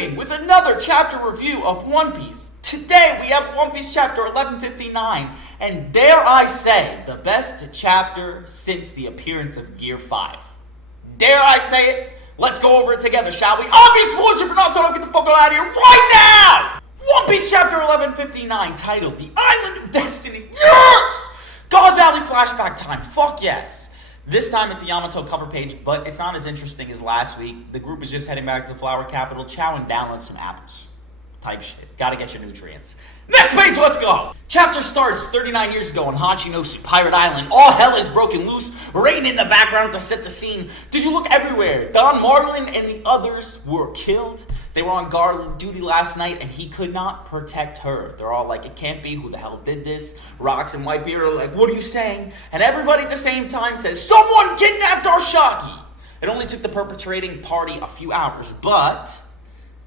Nerdking with another chapter review of One Piece. Today we have One Piece chapter 1159, and dare I say, the best chapter since the appearance of Gear 5. Dare I say it? Let's go over it together, shall we? Obvious spoilers, if you're not gonna get the fuck out of here right now! One Piece chapter 1159, titled The Island of Destiny. Yes! God Valley flashback time, fuck yes. This time it's a Yamato cover page, but it's not as interesting as last week. The group is just heading back to the flower capital, chowing down on some apples. Type shit. Gotta get your nutrients. Next page, let's go! Chapter starts 39 years ago on Hachinosu, Pirate Island. All hell is broken loose. Rain in the background to set the scene. Did you look everywhere? Don Marlin and the others were killed. They were on guard duty last night, and he could not protect her. They're all like, it can't be. Who the hell did this? Rocks and Whitebeard are like, what are you saying? And everybody at the same time says, someone kidnapped our Shaki! It only took the perpetrating party a few hours, but...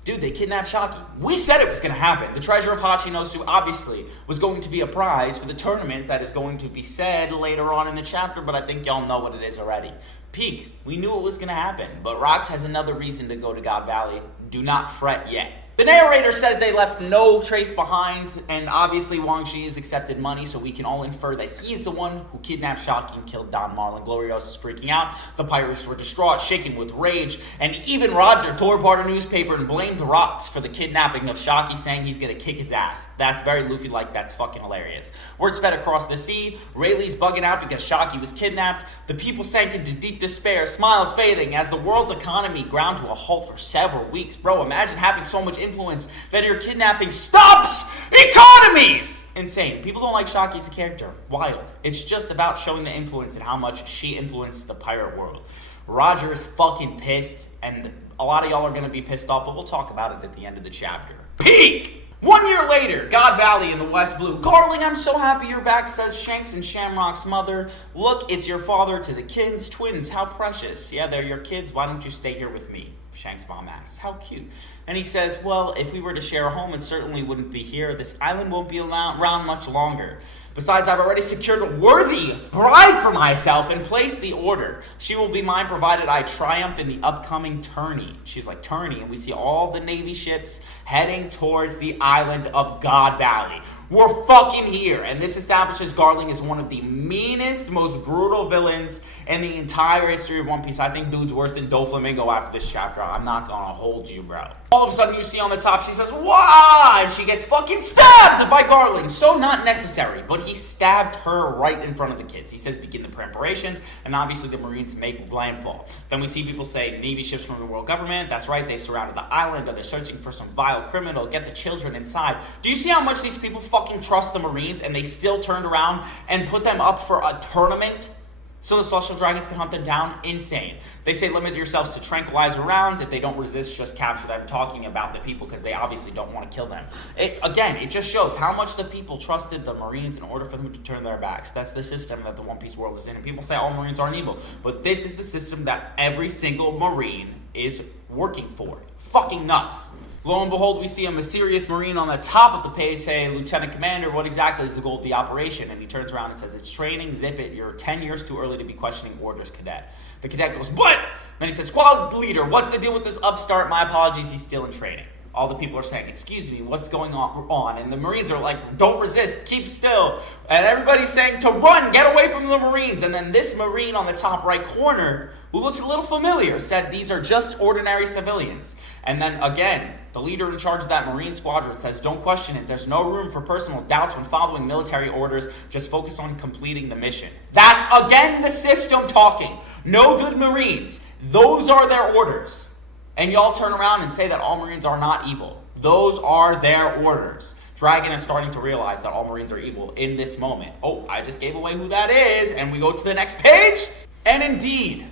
dude, they kidnapped Shaki. We said it was going to happen. The treasure of Hachinosu obviously was going to be a prize for the tournament that is going to be said later on in the chapter, but I think y'all know what it is already. Peak, we knew it was going to happen, but Rox has another reason to go to God Valley. Do not fret yet. The narrator says they left no trace behind, and obviously Wang Shi has accepted money, so we can all infer that he's the one who kidnapped Shaki and killed Don Marlin. Gloriosa is freaking out. The pirates were distraught, shaking with rage, and even Roger tore apart a newspaper and blamed Rox for the kidnapping of Shaki, saying he's gonna kick his ass. That's very Luffy-like. That's fucking hilarious. Word sped across the sea. Rayleigh's bugging out because Shaki was kidnapped. The people sank into deep despair, smiles fading as the world's economy ground to a halt for several weeks. Bro, imagine having so much influence that your kidnapping stops economies! Insane. People don't like Shaki as a character. Wild. It's just about showing the influence and how much she influenced the pirate world. Roger is fucking pissed, and a lot of y'all are going to be pissed off, but we'll talk about it at the end of the chapter. Peak! 1 year later, God Valley in the West Blue. Darling, I'm so happy you're back, says Shanks and Shamrock's mother. Look, it's your father to the kids. Twins, how precious. Yeah, they're your kids. Why don't you stay here with me? Shanks' mom asks. How cute. And he says, well, if we were to share a home, it certainly wouldn't be here. This island won't be around much longer. Besides, I've already secured a worthy bride for myself and placed the order. She will be mine provided I triumph in the upcoming tourney. She's like, tourney, and we see all the Navy ships heading towards the island of God Valley. We're fucking here, and this establishes Garling as one of the meanest, most brutal villains in the entire history of One Piece. I think dude's worse than Doflamingo after this chapter. I'm not gonna hold you, bro. All of a sudden, you see on the top, she says, "Wah!" and she gets fucking stabbed by Garling. So not necessary, but he stabbed her right in front of the kids. He says, begin the preparations, and obviously the Marines make landfall. Then we see people say, Navy ships from the world government. That's right, they've surrounded the island, or they're searching for some vile criminal. Get the children inside. Do you see how much these people fucking trust the Marines, and they still turned around and put them up for a tournament so the Celestial Dragons can hunt them down? Insane. They say limit yourselves to tranquilizer rounds. If they don't resist, just capture them. Talking about the people because they obviously don't want to kill them. It just shows how much the people trusted the Marines in order for them to turn their backs. That's the system that the One Piece world is in. And people say all Marines aren't evil, but this is the system that every single Marine is working for. Fucking nuts. Lo and behold, we see a mysterious Marine on the top of the page say, Lieutenant Commander, what exactly is the goal of the operation? And he turns around and says, it's training, zip it, you're 10 years too early to be questioning orders, cadet. The cadet goes, but! Then he says, squad leader, what's the deal with this upstart? My apologies, he's still in training. All the people are saying, excuse me, what's going on? And the Marines are like, don't resist, keep still. And everybody's saying to run, get away from the Marines. And then this Marine on the top right corner, who looks a little familiar, said these are just ordinary civilians. And then again, the leader in charge of that Marine squadron says, don't question it. There's no room for personal doubts when following military orders. Just focus on completing the mission. That's again the system talking. No good Marines. Those are their orders. And y'all turn around and say that all Marines are not evil. Those are their orders. Dragon is starting to realize that all Marines are evil in this moment. Oh, I just gave away who that is. And we go to the next page. And indeed,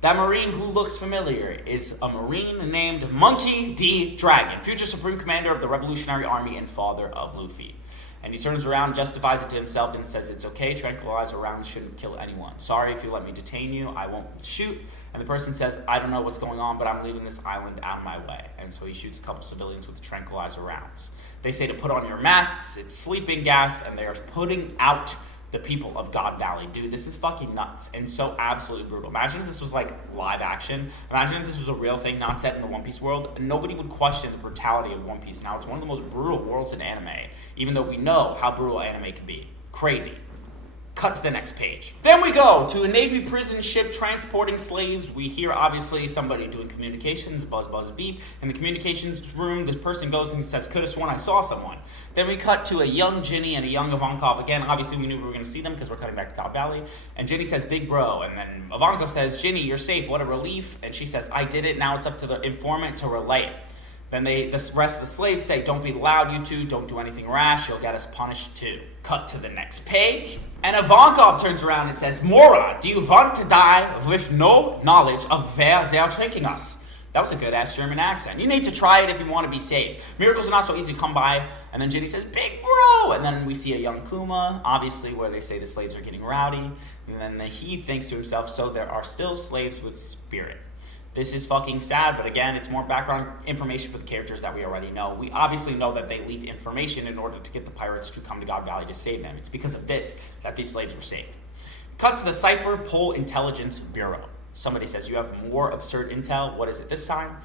that Marine who looks familiar is a Marine named Monkey D. Dragon, future Supreme Commander of the Revolutionary Army and father of Luffy. And he turns around, justifies it to himself, and says, it's okay, tranquilizer rounds shouldn't kill anyone. Sorry if you let me detain you, I won't shoot. And the person says, I don't know what's going on, but I'm leaving this island out of my way. And so he shoots a couple civilians with the tranquilizer rounds. They say to put on your masks, it's sleeping gas, and they are putting out the people of God Valley. Dude, this is fucking nuts and so absolutely brutal. Imagine if this was like live action. Imagine if this was a real thing, not set in the One Piece world, and nobody would question the brutality of One Piece. Now, it's one of the most brutal worlds in anime, even though we know how brutal anime can be. Crazy. Cut to the next page. Then we go to a Navy prison ship transporting slaves. We hear, obviously, somebody doing communications, buzz, buzz, beep. In the communications room, this person goes and says, could have sworn I saw someone. Then we cut to a young Ginny and a young Ivankov. Again, obviously, we knew we were going to see them because we're cutting back to God Valley. And Ginny says, big bro. And then Ivankov says, Ginny, you're safe. What a relief. And she says, I did it. Now it's up to the informant to relay it. Then the rest of the slaves say, don't be loud, you two. Don't do anything rash. You'll get us punished too. Cut to the next page. And Ivankov turns around and says, Mora, do you want to die with no knowledge of where they are taking us? That was a good-ass German accent. You need to try it if you want to be saved. Miracles are not so easy to come by. And then Ginny says, big bro. And then we see a young Kuma, obviously, where they say the slaves are getting rowdy. And then he thinks to himself, so there are still slaves with spirit. This is fucking sad, but again, it's more background information for the characters that we already know. We obviously know that they leaked information in order to get the pirates to come to God Valley to save them. It's because of this that these slaves were saved. Cut to the Cipher Pole Intelligence Bureau. Somebody says, you have more absurd intel. What is it this time?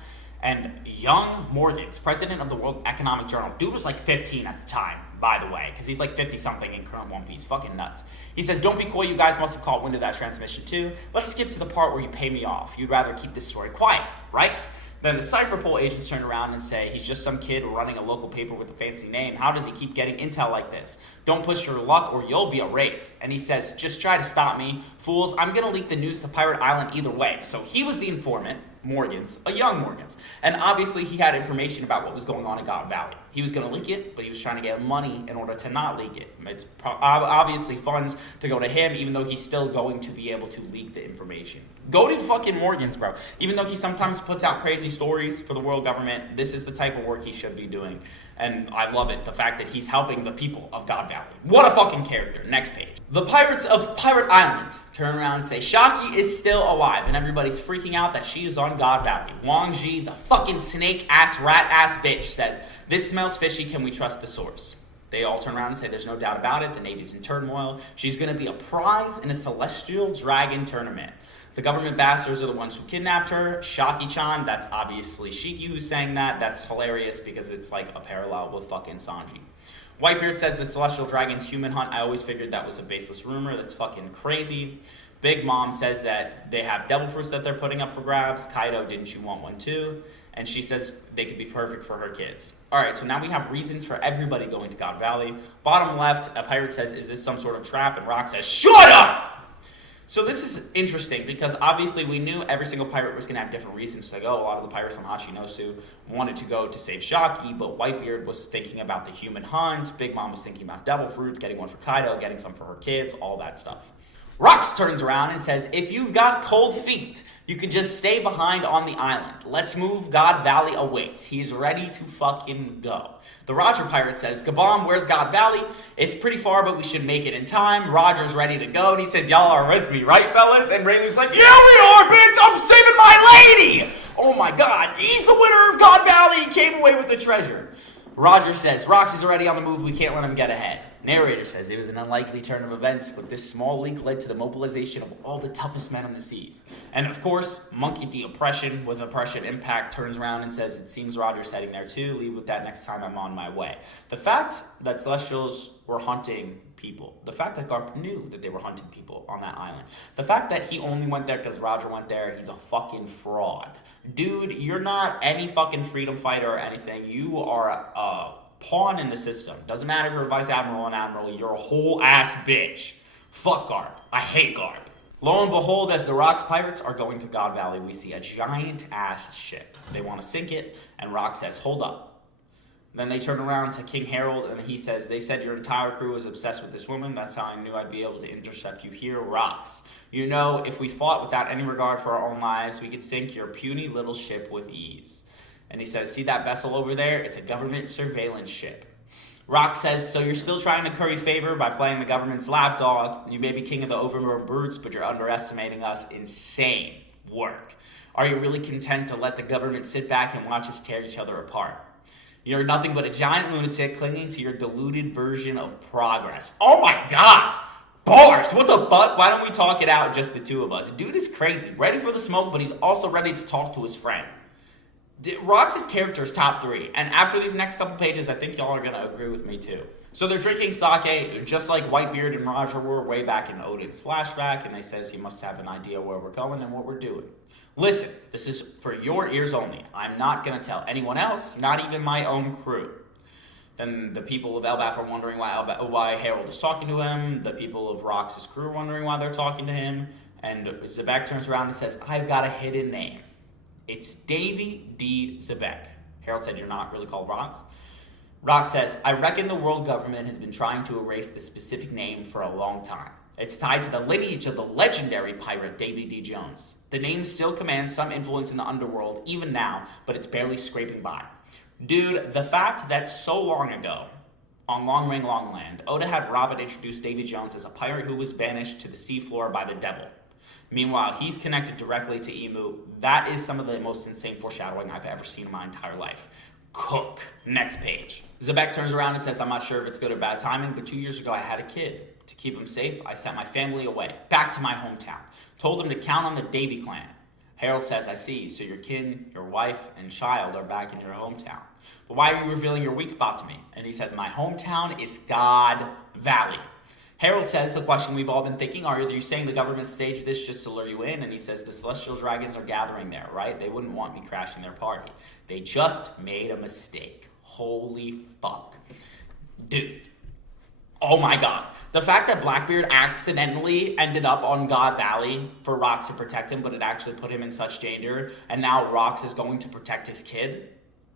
And young Morgans, president of the World Economic Journal. Dude was like 15 at the time, by the way, because he's like 50-something in current One Piece. Fucking nuts. He says, don't be coy. You guys must have caught wind of that transmission too. Let's skip to the part where you pay me off. You'd rather keep this story quiet, right? Then the Cipher Pole agents turn around and say, he's just some kid running a local paper with a fancy name. How does he keep getting intel like this? Don't push your luck or you'll be erased. And he says, just try to stop me. Fools, I'm going to leak the news to Pirate Island either way. So he was the informant. Morgans, a young Morgans. And obviously he had information about what was going on in God Valley. He was going to leak it, but he was trying to get money in order to not leak it. It's obviously funds to go to him, even though he's still going to be able to leak the information. Goated fucking Morgans, bro. Even though he sometimes puts out crazy stories for the world government, this is the type of work he should be doing. And I love it, the fact that he's helping the people of God Valley. What a fucking character. Next page. The pirates of Pirate Island turn around and say, Shaki is still alive, and everybody's freaking out that she is on God Valley. Wang Ji, the fucking snake-ass, rat-ass bitch, said, this smells fishy, can we trust the source? They all turn around and say, there's no doubt about it, the Navy's in turmoil. She's going to be a prize in a celestial dragon tournament. The government bastards are the ones who kidnapped her. Shaki-chan, that's obviously Shiki who's saying that. That's hilarious because it's like a parallel with fucking Sanji. Whitebeard says the Celestial Dragon's human hunt. I always figured that was a baseless rumor. That's fucking crazy. Big Mom says that they have devil fruits that they're putting up for grabs. Kaido, didn't you want one too? And she says they could be perfect for her kids. All right, so now we have reasons for everybody going to God Valley. Bottom left, a pirate says, is this some sort of trap? And Rock says, shut up! So this is interesting because obviously we knew every single pirate was going to have different reasons to go. A lot of the pirates on Hachinosu wanted to go to save Shaki, but Whitebeard was thinking about the human hunt. Big Mom was thinking about devil fruits, getting one for Kaido, getting some for her kids, all that stuff. Rox turns around and says, if you've got cold feet, you can just stay behind on the island. Let's move. God Valley awaits. He's ready to fucking go. The Roger pirate says, Gabon, where's God Valley? It's pretty far, but we should make it in time. Roger's ready to go, and he says, y'all are with me, right, fellas? And Rayleigh's like, yeah, we are, bitch! I'm saving my lady! Oh my god, he's the winner of God Valley! He came away with the treasure. Roger says, Rox is already on the move. We can't let him get ahead. Narrator says, it was an unlikely turn of events, but this small leak led to the mobilization of all the toughest men on the seas. And of course, Monkey D. Oppression with Oppression Impact turns around and says, it seems Roger's heading there too. Leave with that next time I'm on my way. The fact that Celestials were hunting people, the fact that Garp knew that they were hunting people on that island, the fact that he only went there because Roger went there, he's a fucking fraud. Dude, you're not any fucking freedom fighter or anything. You are a pawn in the system. Doesn't matter if you're a vice admiral or an admiral, you're a whole ass bitch. Fuck Garp. I hate Garp. Lo and behold, as the Rox pirates are going to God Valley, we see a giant ass ship. They want to sink it, and Rox says, hold up. Then they turn around to King Harold, and he says, they said your entire crew is obsessed with this woman. That's how I knew I'd be able to intercept you here, Rox. You know, if we fought without any regard for our own lives, we could sink your puny little ship with ease. And he says, see that vessel over there? It's a government surveillance ship. Rock says, so you're still trying to curry favor by playing the government's lapdog. You may be king of the overgrown brutes, but you're underestimating us. Insane work. Are you really content to let the government sit back and watch us tear each other apart? You're nothing but a giant lunatic clinging to your deluded version of progress. Oh my god! Bars! What the fuck? Why don't we talk it out, just the two of us? Dude is crazy. Ready for the smoke, but he's also ready to talk to his friend. Rox's character is top 3. And after these next couple pages, I think y'all are going to agree with me too. So they're drinking sake, just like Whitebeard and Roger were way back in Odin's flashback. And they says he must have an idea where we're going and what we're doing. Listen, this is for your ears only. I'm not going to tell anyone else, not even my own crew. Then the people of Elbaf are wondering why Harold is talking to him. The people of Rox's crew are wondering why they're talking to him. And Zebek turns around and says, I've got a hidden name. It's Davy D. Zebek. Harold said, you're not really called Rox? Rox says, I reckon the world government has been trying to erase this specific name for a long time. It's tied to the lineage of the legendary pirate Davy D. Jones. The name still commands some influence in the underworld, even now, but it's barely scraping by. Dude, the fact that so long ago, on Long Ring Longland, Oda had Robin introduce Davy Jones as a pirate who was banished to the seafloor by the devil. Meanwhile, he's connected directly to Emu. That is some of the most insane foreshadowing I've ever seen in my entire life. Cook. Next page. Zebek turns around and says, I'm not sure if it's good or bad timing, but 2 years ago I had a kid. To keep him safe, I sent my family away, back to my hometown. Told them to count on the Davy clan. Harold says, I see, so your kin, your wife, and child are back in your hometown. But why are you revealing your weak spot to me? And he says, my hometown is God Valley. Harold says, the question we've all been thinking, are you saying the government staged this just to lure you in? And he says, the Celestial Dragons are gathering there, right? They wouldn't want me crashing their party. They just made a mistake. Holy fuck. Dude. Oh my god. The fact that Blackbeard accidentally ended up on God Valley for Rox to protect him, but it actually put him in such danger, and now Rox is going to protect his kid?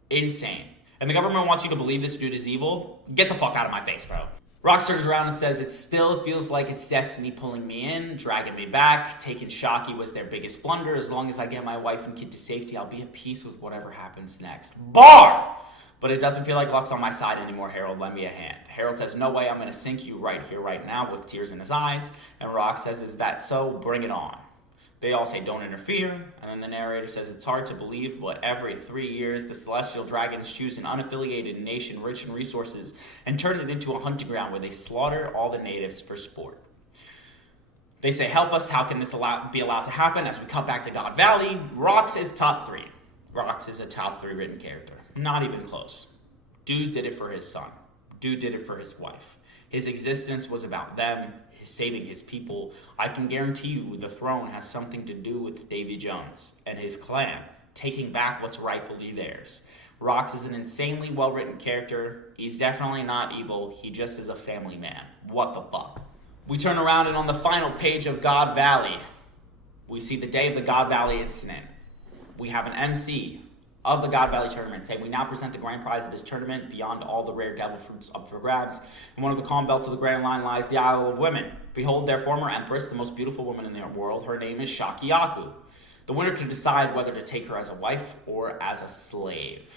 Insane. And the government wants you to believe this dude is evil? Get the fuck out of my face, bro. Rox turns around and says, it still feels like it's destiny pulling me in, dragging me back. Taking Shocky was their biggest blunder. As long as I get my wife and kid to safety, I'll be at peace with whatever happens next. Bar! But it doesn't feel like luck's on my side anymore, Harold. Lend me a hand. Harold says, no way, I'm going to sink you right here, right now, with tears in his eyes. And Rox says, is that so? Bring it on. They all say, don't interfere. And then the narrator says, it's hard to believe, but every 3 years, the Celestial Dragons choose an unaffiliated nation rich in resources and turn it into a hunting ground where they slaughter all the natives for sport. They say, help us. How can this be allowed to happen? As we cut back to God Valley, Rox is top 3. Rox is a top 3 written character. Not even close. Dude did it for his son. Dude did it for his wife. His existence was about them, saving his people. I can guarantee you the throne has something to do with Davy Jones and his clan taking back what's rightfully theirs. Rox is an insanely well-written character. He's definitely not evil. He just is a family man. What the fuck? We turn around and on the final page of God Valley, we see the day of the God Valley incident. We have an MC of the God Valley tournament saying, we now present the grand prize of this tournament beyond all the rare devil fruits up for grabs. In one of the calm belts of the Grand Line lies the Isle of Women. Behold their former empress, the most beautiful woman in the world. Her name is Shakiyaku. The winner can decide whether to take her as a wife or as a slave.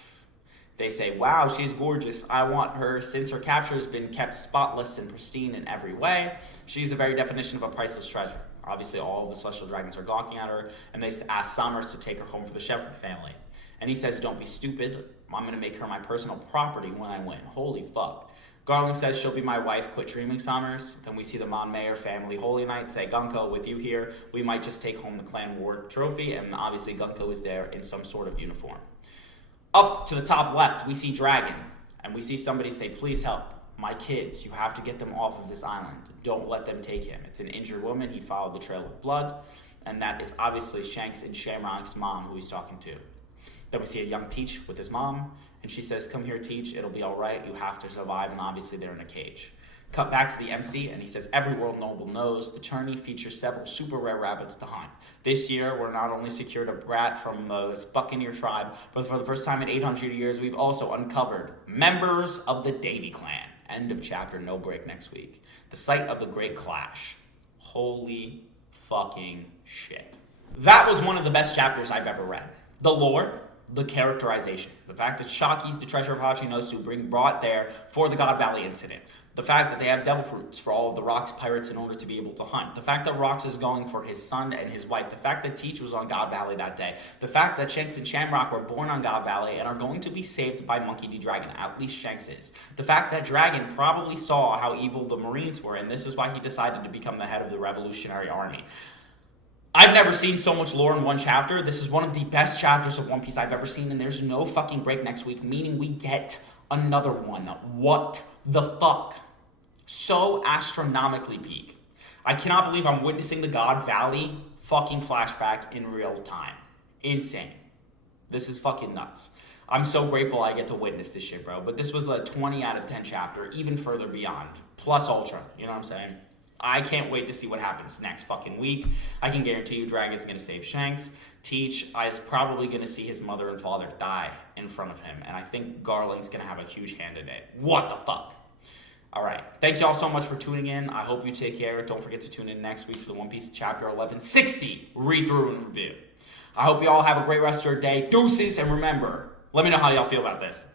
They say, wow, she's gorgeous. I want her since her capture has been kept spotless and pristine in every way. She's the very definition of a priceless treasure. Obviously, all of the Celestial Dragons are gawking at her, and they ask Somers to take her home for the Shepherd family. And he says, don't be stupid. I'm going to make her my personal property when I win. Holy fuck. Garling says she'll be my wife. Quit dreaming, Somers. Then we see the Mon Mayor family Holy Knight say, Gunko, with you here, we might just take home the Clan War trophy. And obviously, Gunko is there in some sort of uniform. Up to the top left, we see Dragon. And we see somebody say, please help. My kids, you have to get them off of this island. Don't let them take him. It's an injured woman. He followed the trail of blood. And that is obviously Shanks and Shamrock's mom who he's talking to. Then we see a young Teach with his mom, and she says, come here, Teach, it'll be all right, you have to survive, and obviously they're in a cage. Cut back to the MC, and he says, every world noble knows the tourney features several super rare rabbits to hunt. This year, we're not only secured a rat from the Buccaneer tribe, but for the first time in 800 years, we've also uncovered members of the Davy clan. End of chapter, no break next week. The site of the Great Clash. Holy fucking shit. That was one of the best chapters I've ever read. The lore, the characterization. The fact that Shaki's the treasure of Hachinosu being brought there for the God Valley incident. The fact that they have devil fruits for all of the Rock's pirates in order to be able to hunt. The fact that Rox is going for his son and his wife. The fact that Teach was on God Valley that day. The fact that Shanks and Shamrock were born on God Valley and are going to be saved by Monkey D. Dragon. At least Shanks is. The fact that Dragon probably saw how evil the Marines were, and this is why he decided to become the head of the Revolutionary Army. I've never seen so much lore in one chapter. This is one of the best chapters of One Piece I've ever seen, and there's no fucking break next week, meaning we get another one. What the fuck? So astronomically peak. I cannot believe I'm witnessing the God Valley fucking flashback in real time. Insane. This is fucking nuts. I'm so grateful I get to witness this shit, bro. But this was a 20 out of 10 chapter, even further beyond. Plus Ultra, you know what I'm saying? I can't wait to see what happens next fucking week. I can guarantee you Dragon's going to save Shanks. Teach is probably going to see his mother and father die in front of him. And I think Garland's going to have a huge hand in it. What the fuck? All right. Thank you all so much for tuning in. I hope you take care. Don't forget to tune in next week for the One Piece Chapter 1160 read-through and review. I hope you all have a great rest of your day. Deuces, and remember, let me know how y'all feel about this.